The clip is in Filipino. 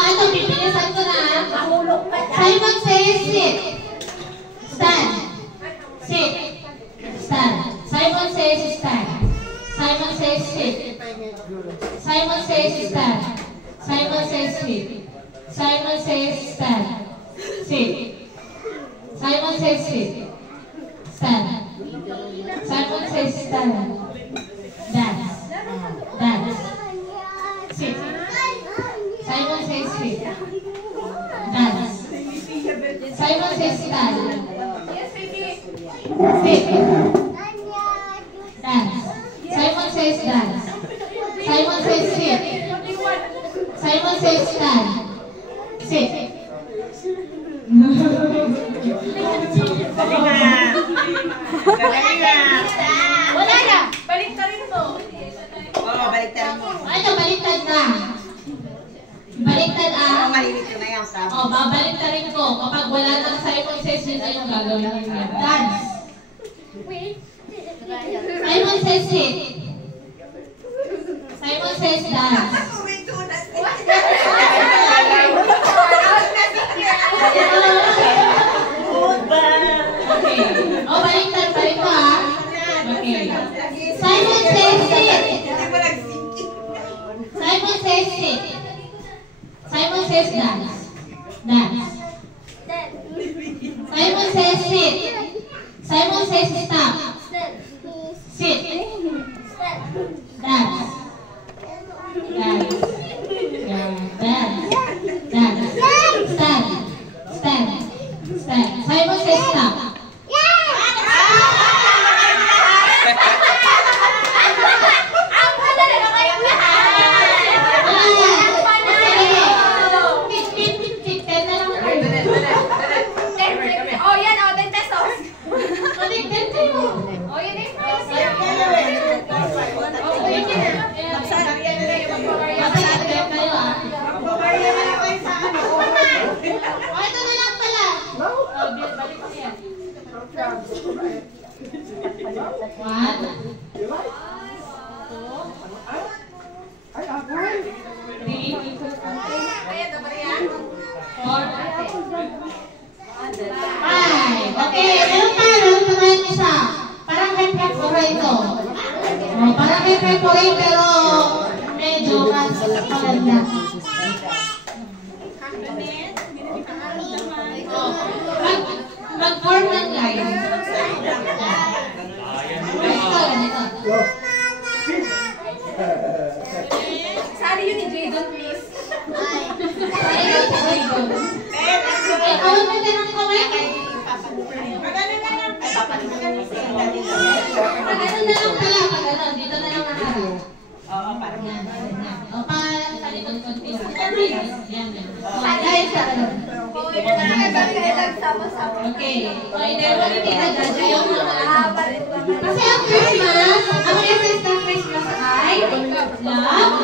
ito, pipilisan ko na. Simon says sit. Stand. Sit. Stand. Simon says stand. Simon says sit. Simon says stand. Simon says sit. Simon says stand. Sit. Simon says sit. Stand. Simon says stand. Dance. Dance. Sit. Simon says sit. Dance. Simon says stand. Sit. Dance. Simon says dance. Simon says sit. Simon says stand. Sit. Wala na. Baliktarin mo. Oo, baliktarin mo. Ito, baliktad na. Baliktad ah. Malilito na yan. Babaliktarin ko. Kapag wala na Simon says yun ay yung gagawin niya. Dance. Simon says sit. Simon says dance. Okay. Baliktad. Balik ko ah. Okay. Simon says sit. Simon says sit. Simon says dance. Dance. Simon says sit. Simon says stop. Sit. Dance. Dance. Dance. Dance. Stand. Stand. Stand. Simon says stop. Okay, meron pa tayong isa. Parang repertoire parang repertoire pero medyo mas maganda. Mag-form ng line. Ganito. Sari yun ni Jadon, please. Kawag mo din ang kamay. Magano na lang pala. Dito na lang nakarap. Oo, parang yan. Palikod konti. Yan. Okay. Hindi na gagawin yung kasi ang Christmas, ang essence ng Christmas ay love.